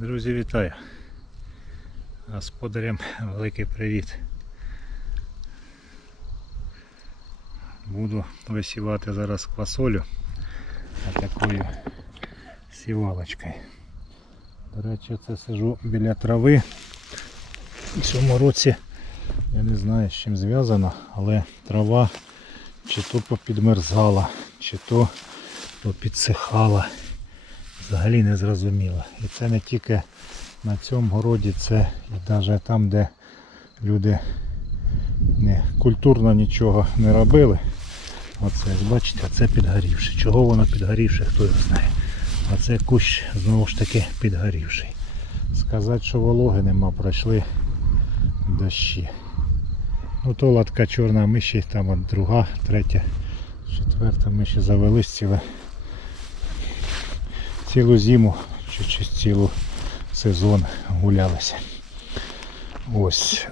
Друзі, вітаю! Господарям великий привіт. Буду висівати зараз квасолю такою сівалочкою. До речі, це сижу біля трави. В цьому році я не знаю з чим зв'язано, але трава чи то попідмерзала, чи то попідсихала. Взагалі не зрозуміло. І це не тільки на цьому городі, це і навіть там, де люди не культурно нічого не робили. Оце, ж бачите, це підгорівши. Чого воно підгорівше, хто його знає. А це кущ знову ж таки підгорівший. Сказати, що вологи нема, пройшли дощі. Ну то латка чорна миші, там от друга, третя, четверта миші завелись ціле цілу зиму чи, чи цілу сезон гулялися. Ось.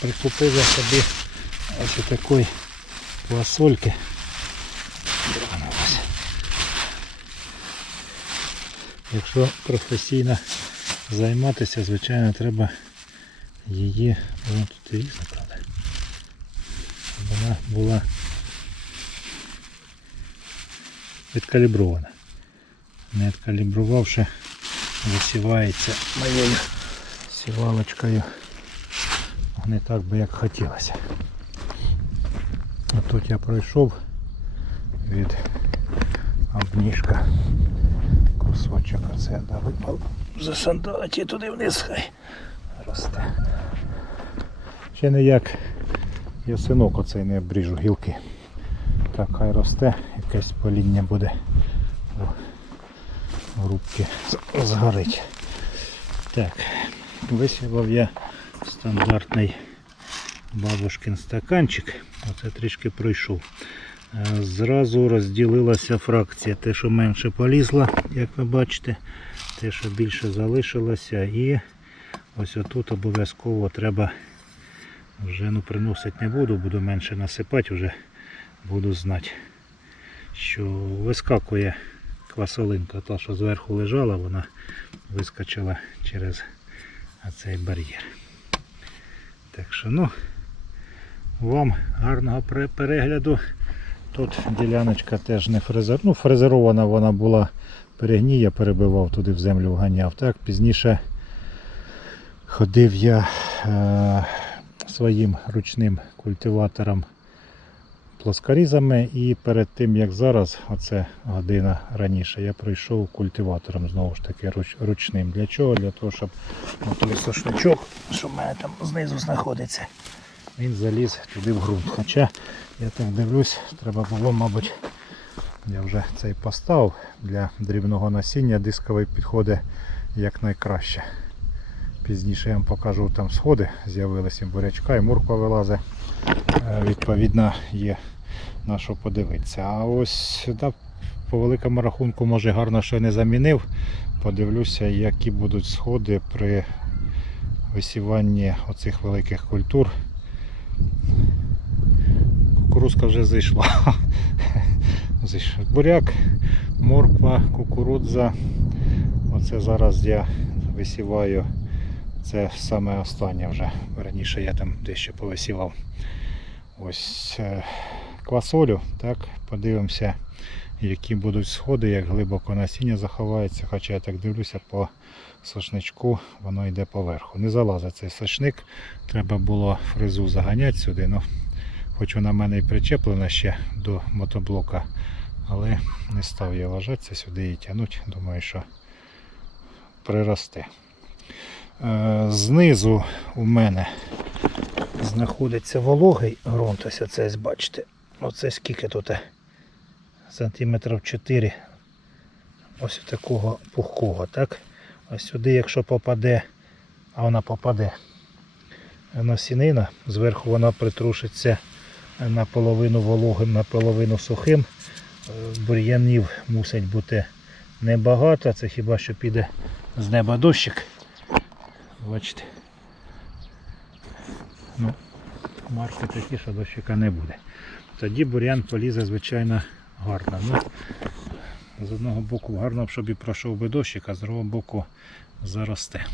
Прикупив я собі ось такої квасольки. Ось. Якщо професійно займатися, звичайно, треба її, вона тут різна, правда. Вона була відкалібрована не відкалібрувавши, висівається моєю сівалочкою не так би як хотілося. А тут я пройшов від обніжка кусочок оце да, випав засандалить і туди вниз хай росте. Ще не як ясинок оцей не обріжу гілки. Так хай росте, якесь поління буде. Грубки згорить. Так, висівав я стандартний бабушкин стаканчик. Оце трішки пройшов. Е, Зразу розділилася фракція. Те, що менше полізла, як ви бачите, те, що більше залишилося. І ось отут обов'язково треба вже ну, приносити не буду, буду менше насипати, вже буду знати, що вискакує квасолинка, та що зверху лежала, вона вискочила через цей бар'єр. Так що, ну, вам гарного перегляду. Тут діляночка теж не фрезер. Ну, фрезерована вона була перегній, я перебивав туди в землю вганяв. Так, пізніше ходив я е, своїм ручним культиватором плоскорізами і перед тим як зараз, оце година раніше, я пройшов культиватором знову ж таки руч- ручним. Для чого? Для того, щоб той сошничок, що в мене там знизу знаходиться, він заліз туди в ґрунт. Хоча я так дивлюсь, треба було, мабуть, я вже цей поставив для дрібного насіння, дисковий підходить якнайкраще. Пізніше я вам покажу, там сходи з'явилися бурячка і морква вилазить. Е, Відповідно, є на що подивитися. А ось да, по великому рахунку, може гарно що не замінив. Подивлюся, які будуть сходи при висіванні оцих великих культур. Кукурузка вже зайшла. Буряк, морква, кукурудза. Оце зараз я висіваю. Це саме останнє вже. Раніше я там дещо повисівав. Ось е, квасолю, так, подивимося, які будуть сходи, як глибоко насіння заховається, хоча я так дивлюся по сошничку, воно йде поверху. Не залазить цей сошник, треба було фрезу заганяти сюди, ну, хоч вона в мене і причеплена ще до мотоблока, але не став я вважатися сюди і тягнути, думаю, що приросте. Е, Знизу у мене знаходиться вологий ґрунт. Ось оце бачите. Оце скільки тут сантиметрів 4 ось такого пухкого. так? Ось сюди, якщо попаде, а вона попаде насінина, зверху вона притрушиться наполовину вологим, наполовину сухим. Е, Бур'янів мусить бути небагато, це хіба що піде з неба дощик. Бачите. Ну, марки такі, що дощика не буде. Тоді бур'ян полізе, звичайно, гарно. Ну, з одного боку гарно щоб і пройшов би дощик, а з другого боку заросте.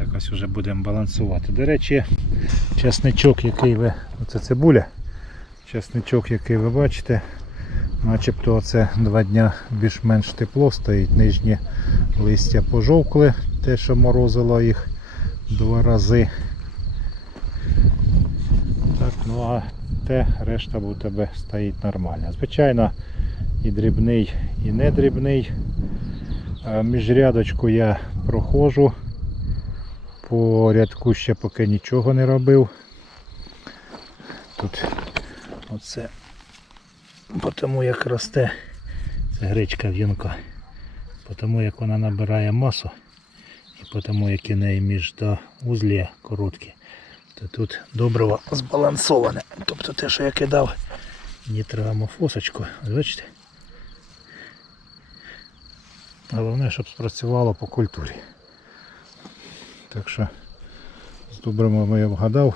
Якось вже будемо балансувати. До речі, чесничок, який ви. Оце цибуля. Чесничок, який ви бачите, начебто оце два дня більш-менш тепло стоїть. Нижні листя пожовкли, те, що морозило їх два рази. Так, ну а те решта у тебе стоїть нормально. Звичайно, і дрібний, і не дрібний. Е, Міжрядочку я проходжу. По рядку ще поки нічого не робив. Тут оце тому як росте, це гречка в'юнка, тому як вона набирає масу і тому як у неї між до узлі короткі, то тут добриво збалансоване. Тобто те, що я кидав нітроамофосочку, бачите? Головне, щоб спрацювало по культурі. Так що з добривами я вгадав,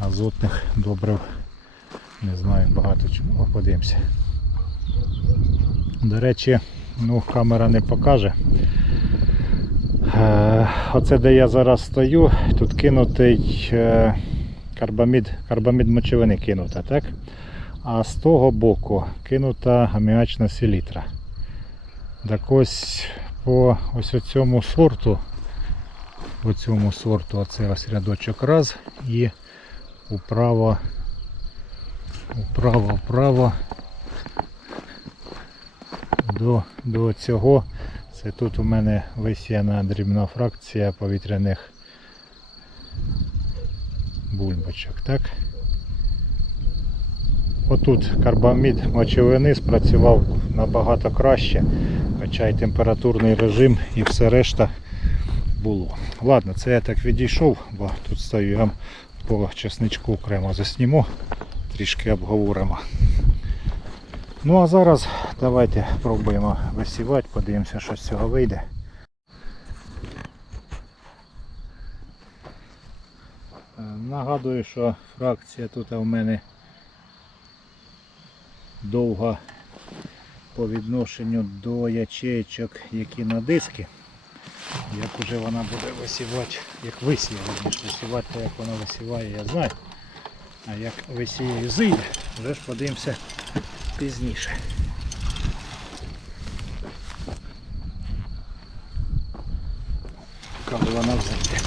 азотних добрив не знаю багато чому. Подивимося. До речі, ну камера не покаже. Е, Оце де я зараз стою, тут кинутий е, карбамід, карбамід мочевини кинута, так? А з того боку кинута аміачна селітра. Так ось по ось цьому сорту, по цьому сорту оце ось рядочок раз і управо, управо, вправо до, до цього. Це тут у мене висіяна дрібна фракція повітряних бульбочок. Так? Отут карбамід мочевини спрацював набагато краще, хоча й температурний режим і все решта було. Ладно, це я так відійшов, бо тут стою я по чесничку окремо засніму, трішки обговоримо. Ну а зараз давайте пробуємо висівати, подивимося, що з цього вийде. Е, Нагадую, що фракція тут у мене довга по відношенню до ячеєчок, які на диски. Як уже вона буде висівати, як висіє, висівати, то як вона висіває, я знаю. А як висіє і зійде, вже ж подивимося пізніше. Коли вона взяде.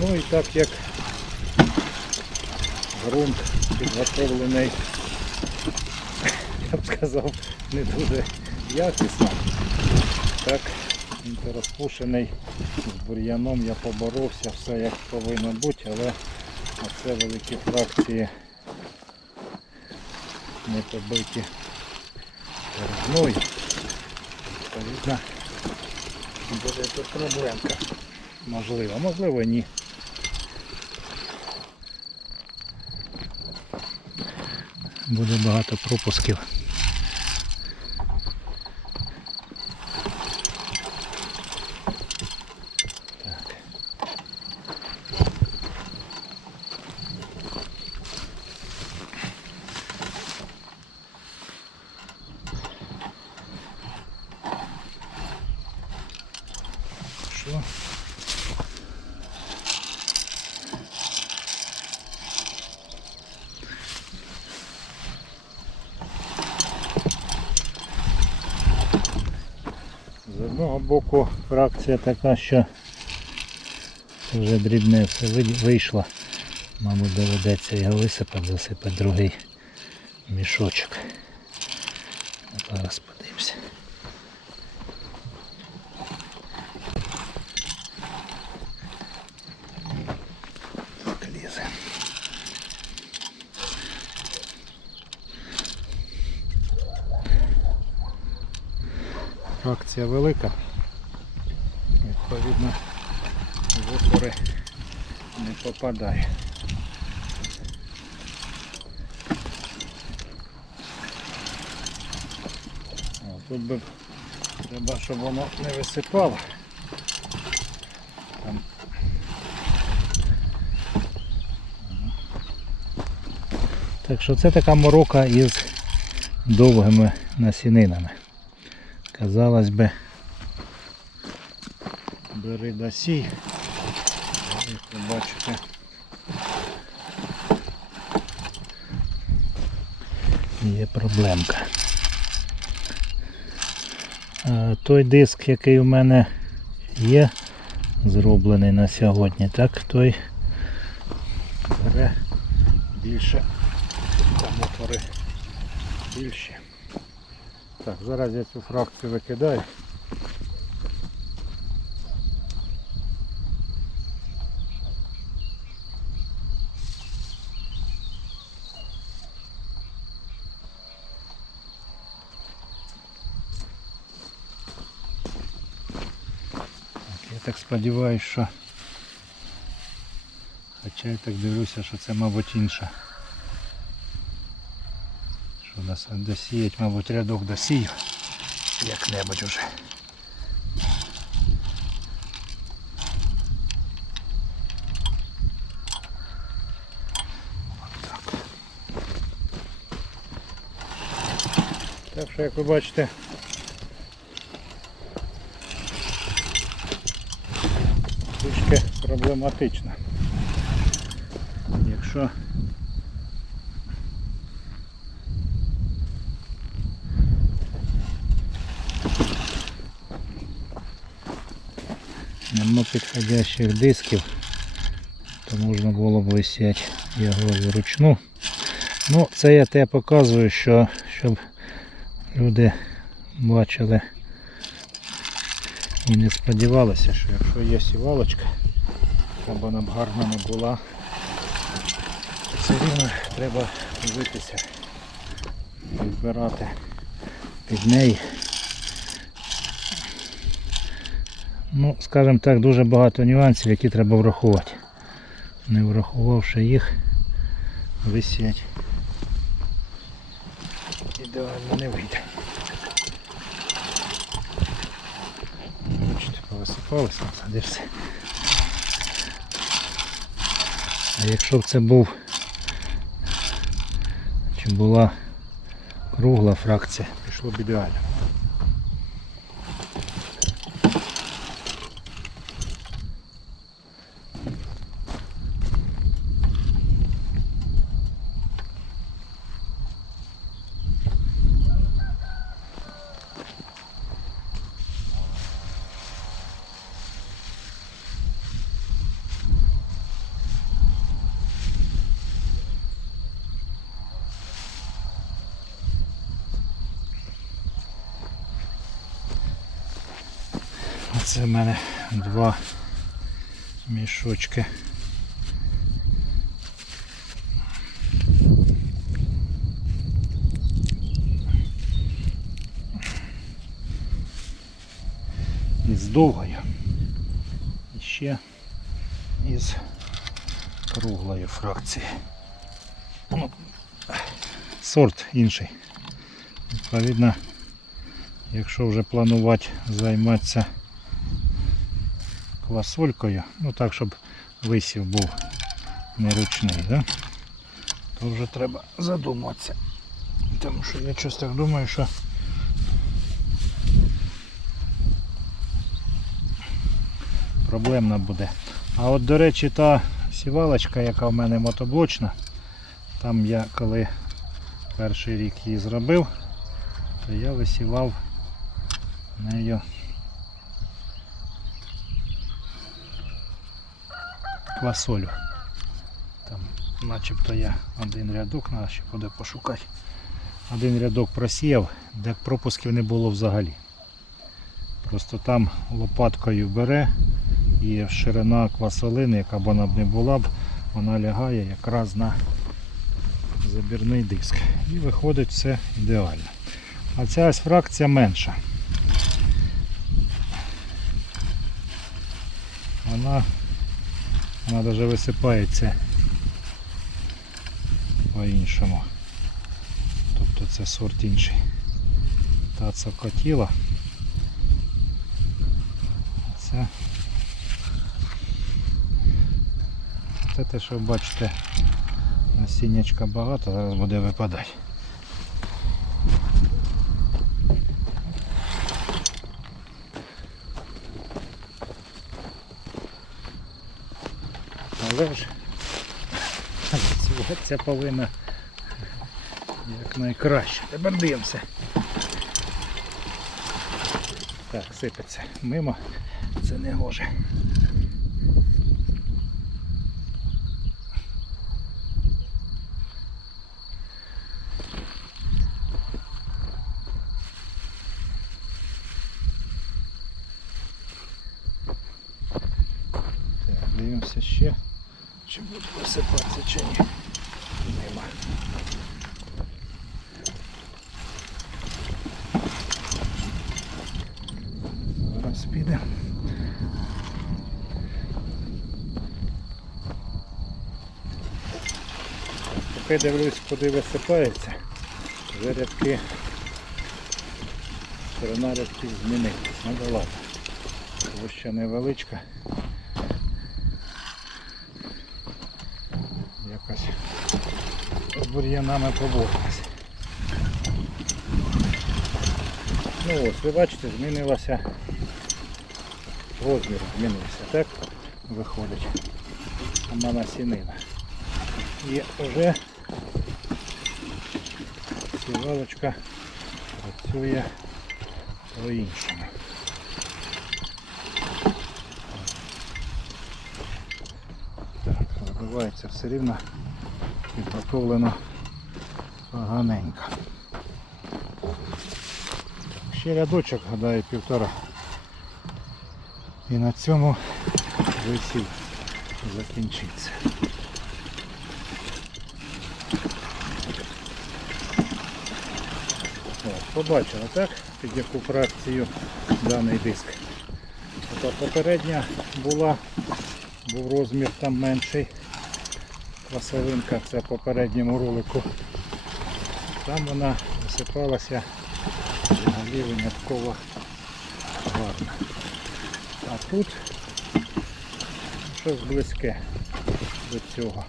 Ну і так як ґрунт підготовлений, я б сказав, не дуже якісно. Так, він розпушений з бур'яном, я поборовся, все як повинно бути, але оце великі фракції не побиті мною. Відповідно, буде тут проблемка. Можливо, можливо ні. Буде багато пропусків. Так. Що? З одного боку фракція така, що вже дрібне все вийшло. Мабуть, доведеться його висипати, засипати другий мішочок. Зараз подивимося. Лізе. Фракція велика. Відповідно, в отвори не попадає. О, тут би треба, щоб воно не висипало. Так що це така морока із довгими насінинами. Казалось би, бери да сій. Як ви бачите, є проблемка. Той диск, який у мене є, зроблений на сьогодні, так той бере більше там отвори більші. Так, зараз я цю фракцію викидаю. Так, сподіваюся, що Хоча я так дивлюся, що це, мабуть, інша. Що нас досіять, мабуть, рядок досію. Як-небудь уже. Так що, як ви бачите, трішки проблематично. Якщо нема підходящих дисків, то можна було б висіти його вручну. Ну, це я те показую, що щоб люди бачили і не сподівалися, що якщо є сівалочка, то вона б гарна не була все рівно треба дивитися, підбирати під неї. Ну, скажімо так, дуже багато нюансів, які треба врахувати. Не врахувавши їх, висять. Ідеально не вийде. Бачите, повисипалося, де все. А якщо б це був чи була кругла фракція, пішло б ідеально. Оце в мене два мішочки. Із довгою. І ще із круглої фракції. Ну, сорт інший. Відповідно, якщо вже планувати займатися квасолькою, ну так, щоб висів був не ручний, да? то вже треба задуматися. Тому що я щось так думаю, що проблемна буде. А от до речі та сівалочка, яка в мене мотоблочна, там я коли перший рік її зробив, то я висівав нею квасолю. Там начебто я один рядок, треба ще буде пошукати. Один рядок просіяв, де пропусків не було взагалі. Просто там лопаткою бере і ширина квасолини, яка б вона б не була б, вона лягає якраз на забірний диск. І виходить все ідеально. А ця ось фракція менша. Вона, вона навіть висипається по-іншому. Тобто це сорт інший. Та цокотіла. Це Це те, що бачите, насіннячка багато, зараз буде випадати. Ж працюватися повинна як найкраще. Тепер дивимося. Так, сипеться мимо, це не гоже. Так, дивимося ще. Чи буде висипатися чи ні. Нема. Зараз піде. Поки дивлюсь, куди висипається, вже рядки, сторона рядків змінилась. Ну да ладно. Площа невеличка. Якось з бур'янами поборолися. Ну ось, ви бачите, змінилася розмір змінився, так виходить сама насінина. І вже сівалочка працює по-іншому. Так, забивається все рівно підготовлено поганенько. Ще рядочок, гадаю, півтора. І на цьому висів закінчиться. О, побачили, так? Під яку фракцію даний диск. Тобто попередня була, був розмір там менший. Василинка, це в попередньому ролику. Там вона висипалася взагалі винятково гарно. А тут щось близьке до цього.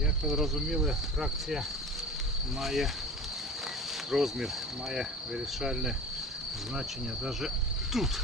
Як ви зрозуміли, фракція має розмір, має вирішальне значення навіть тут.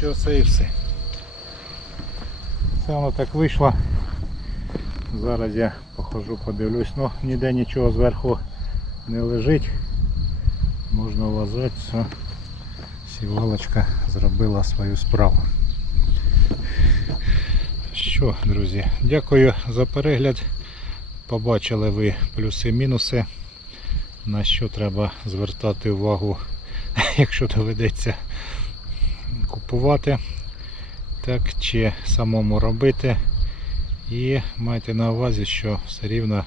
Кажучи, оце і все. Це воно так вийшло. Зараз я похожу, подивлюсь, ну ніде нічого зверху не лежить. Можна вважати, що сівалочка зробила свою справу. Що, друзі, дякую за перегляд. Побачили ви плюси-мінуси, на що треба звертати увагу, якщо доведеться купувати, так чи самому робити. І майте на увазі, що все рівно,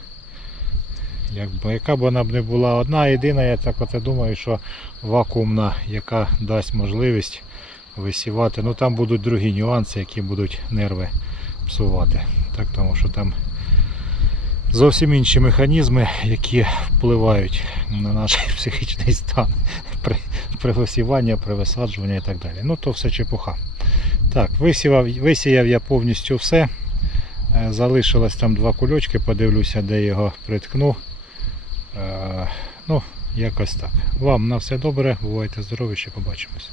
якби, яка б вона б не була одна, єдина, я так оце думаю, що вакуумна, яка дасть можливість висівати. Ну там будуть другі нюанси, які будуть нерви псувати. Так, тому що там зовсім інші механізми, які впливають на наш психічний стан при, при висіванні, при висаджуванні і так далі. Ну то все чепуха. Так, висівав, висіяв я повністю все. Е, Залишилось там два кульочки, подивлюся, де його приткну. Е, Ну, якось так. Вам на все добре, бувайте здорові, ще побачимось.